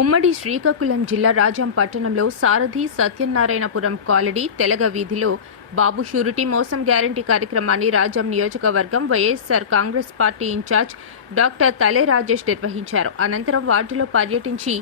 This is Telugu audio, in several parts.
ఉమ్మడి శ్రీకాకుళం జిల్లా రాజం పట్టణంలో సారథి సత్యనారాయణపురం కాలనీ తెలగ వీధిలో బాబు షూరిటీ మోసం గ్యారంటీ కార్యక్రమాన్ని రాజం నియోజకవర్గం YSR Congress party in-charge doctor Tale Rajesh నిర్వహించారు. అనంతరం వార్డులో పర్యటించి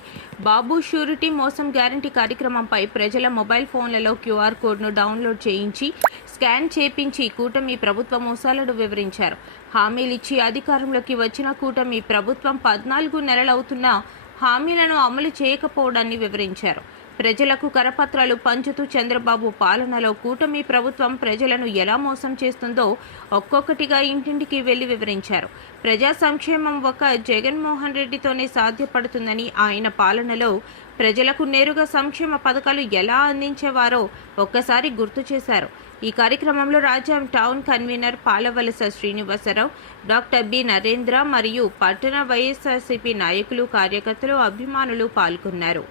బాబు షూరిటీ మోసం గ్యారంటీ కార్యక్రమంపై ప్రజల మొబైల్ ఫోన్లలో క్యూఆర్ కోడ్ను డౌన్లోడ్ చేయించి స్కాన్ చేపించి కూటమి ప్రభుత్వ మోసాలను వివరించారు. హామీలిచ్చి అధికారంలోకి వచ్చిన కూటమి ప్రభుత్వం పద్నాలుగు నెలలవుతున్నా హామీలను అమలు చేయకపోవడాన్ని వివరించారు. ప్రజలకు కరపత్రాలు పంచుతూ చంద్రబాబు పాలనలో కూటమి ప్రభుత్వం ప్రజలను ఎలా మోసం చేస్తుందో ఒక్కొక్కటిగా ఇంటింటికి వెళ్ళి వివరించారు. ప్రజా సంక్షేమం ఒక జగన్మోహన్ రెడ్డితోనే సాధ్యపడుతుందని ఆయన పాలనలో ప్రజలకు నేరుగా సంక్షేమ పథకాలు ఎలా అందించేవారో ఒక్కసారి గుర్తు చేశారు. ఈ కార్యక్రమంలో Rajam town convener Palavalasa Srinivasarao doctor B. Narendra మరియు పట్టణ వైఎస్ఆర్సీపీ నాయకులు కార్యకర్తలు అభిమానులు పాల్గొన్నారు.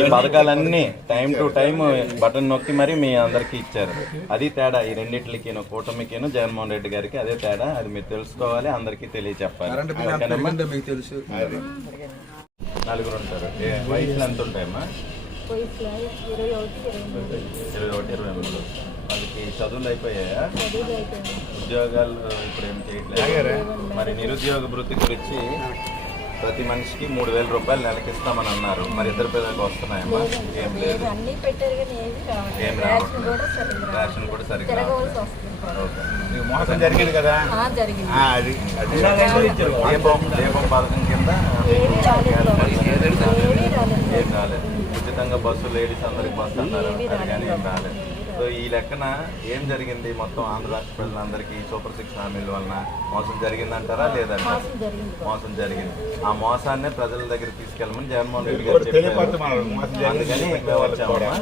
ఈ పథకాలన్నీ టైం టు టైం బటన్ నొక్కి మరి మీ అందరికి ఇచ్చారు. అది తేడా. ఈ రెండిట్లకిను కూటమికిను జగన్మోహన్ రెడ్డి గారికి అదే తేడా. అది మీరు తెలుసుకోవాలి అందరికీ తెలియచెప్పాలి. నలుగురు ఉంటారు. వయసులు ఎంత ఉంటాయమ్మా? ఇరవై ఒకటి ఇరవై మూడు వాళ్ళకి చదువులు అయిపోయాయా? ఉద్యోగాలు ఇప్పుడు ఏం చేయట్లేదు? మరి నిరుద్యోగ వృత్తి గురించి ప్రతి మనిషికి మూడు వేల రూపాయలు నెలకి ఇస్తామని అన్నారు. మరి ఇద్దరు పిల్లలకు వస్తున్నాయమ్మా? ఏం లేదు. ఏం రావట్లేదు. రేషన్ కూడా సరిగ్గా. మోసం జరిగింది కదా? ఆ, జరిగింది. ఆ, అది అది. దీపం దీపం పథకం కింద? ఏం రాలేదు. ఉచితంగా బస్సు లేడీస్ అందరికి బస్సు అన్నారు అది కానీ ఏం రాలేదు. సో ఈ లెక్కన ఏం జరిగింది? మొత్తం ఆంధ్ర రాష్ట్ర ప్రజలందరికీ సూపర్ సిక్స్ హామీల వలన మోసం జరిగిందంటారా లేదంటారా? మోసం జరిగింది. మోసం జరిగింది. ఆ మోసాన్నే ప్రజల దగ్గర తీసుకెళ్ళమని జగన్మోహన్ రెడ్డి గారు చెప్పారు. అందుకని మేము వచ్చామమ్మా.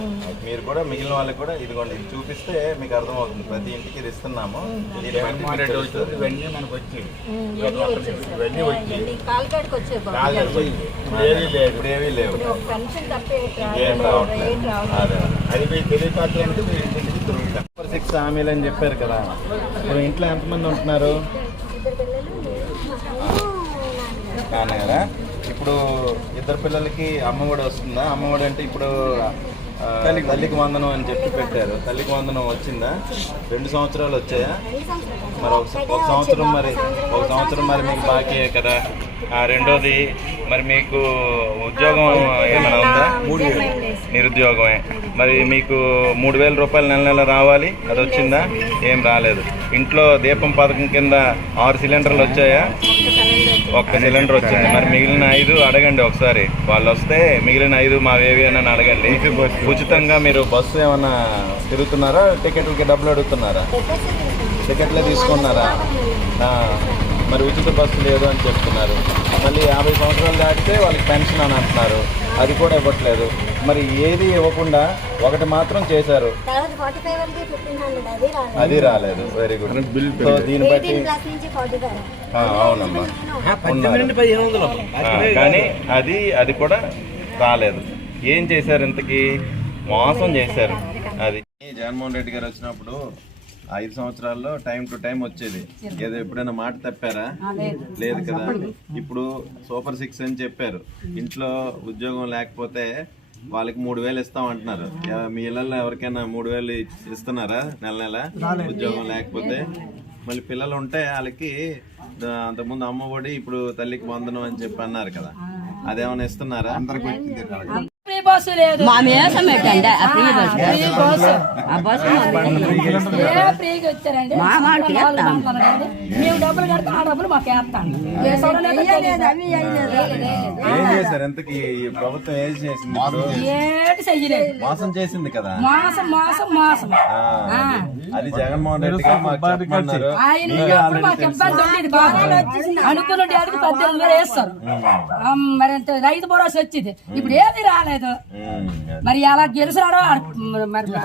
మీరు కూడా మిగిలిన వాళ్ళకి కూడా ఇదిగోండి ఇది చూపిస్తే మీకు అర్థమవుతుంది. ప్రతి ఇంటికి ఇది ఇస్తున్నాము ఇప్పుడు ఏమీ లేవు. అదే. మీకు ఇంటికి తిరుగుతాం సూపర్ సిక్స్ హామీలు అని చెప్పారు కదా. ఇప్పుడు ఇంట్లో ఎంతమంది ఉంటున్నారు? ఇద్దరు పిల్లలు నాన్నగారా? ఇప్పుడు ఇద్దరు పిల్లలకి అమ్మఒడి వస్తుందా? అమ్మఒడి అంటే ఇప్పుడు తల్లికి వందనం అని చెప్పి పెట్టారు. తల్లికి వందనం వచ్చిందా? రెండు సంవత్సరాలు వచ్చాయా? మరి ఒక ఒక సంవత్సరం మరి ఒక సంవత్సరం మరి మీకు బాకీ కదా. రెండోది మరి మీకు ఉద్యోగం ఏమైనా ఉందా? నిరుద్యోగమే. మరి మీకు మూడు వేల రూపాయలు నెల నెల రావాలి? అది వచ్చిందా ఏం రాలేదు. ఇంట్లో దీపం పథకం కింద ఆరు సిలిండర్లు వచ్చాయా? ఒక్క సిలిండర్ వచ్చింది. మరి మిగిలిన ఐదు అడగండి ఒకసారి. వాళ్ళు వస్తే మిగిలిన ఐదు మావేవి అని అడగండి. ఉచితంగా మీరు బస్సు ఏమన్నా తిరుగుతున్నారా? టికెట్లకి డబ్బులు అడుగుతున్నారా? టికెట్లే తీసుకున్నారా? మరి ఉచిత బస్సు లేదు అని చెప్తున్నారు. మళ్ళీ యాభై సంవత్సరాలు దాటితే వాళ్ళకి పెన్షన్ అని అంటున్నారు. అది కూడా ఇవ్వట్లేదు. మరి ఏది ఇవ్వకుండా ఒకటి మాత్రం చేశారు. అది రాలేదు. అది రాలేదు. వెరీ గుడ్ సో దీన్ని బట్టి అవునమ్మా. కానీ అది అది కూడా రాలేదు. ఏం చేశారు ఇంతకి? మోసం చేశారు. అది. జగన్మోహన్ రెడ్డి గారు వచ్చినప్పుడు ఐదు సంవత్సరాల్లో టైం టు టైం వచ్చేది. ఏదో ఎప్పుడైనా మాట తప్పారా? లేదు కదా. ఇప్పుడు సూపర్ సిక్స్ అని చెప్పారు. ఇంట్లో ఉద్యోగం లేకపోతే వాళ్ళకి మూడు వేలు ఇస్తాం అంటున్నారు. మీ ఇళ్ళల్లో ఎవరికైనా మూడు వేలు ఇస్తున్నారా నెల నెల? ఉద్యోగం లేకపోతే? మళ్ళీ పిల్లలు ఉంటే వాళ్ళకి అంతకుముందు అమ్మ ఒడి ఇప్పుడు తల్లికి వందనం అని చెప్పి అన్నారు కదా. అదేమైనా ఇస్తున్నారా? ఫ్రీ బస్సు లేదు మా మీసం పెట్టండి ఆ ఫ్రీ బస్ ఫ్రీ బస్సు ఆ బస్సు మాకు ఏ ఫ్రీగా ఇచ్చారండి మా మాటకి వేస్తాం. మేము డబ్బులు కడితే ఆ డబ్బులు మాకు వేస్తాను ఏ సౌలభ్యం లేదు, అవి వేయలేదు. ఏం చేశారు? ఎంతకి ఈ ప్రభుత్వం ఏం చేసింది? ఇప్పుడు? ఏటి చెయ్యలేదు. మోసం చేసింది కదా? మాసం మాసం మాసం. ఆ, అది. జగన్మోహన్ రెడ్డి గారు మాకు చెప్పమన్నారు. ఆయన మీకే ఉన్నప్పుడు ఆల్రెడీ మాకు తెలుసు. ఇబ్బంది ఉండేది బాగా. అనుకున్న డాడీకి పద్దెనిమిది వేలు వేస్తారు. ఆ, మరి అంత రైతు భరోసా వచ్చింది. ఇప్పుడు ఏది రాలేదు. మరి అలా గెలిచినాడో మరి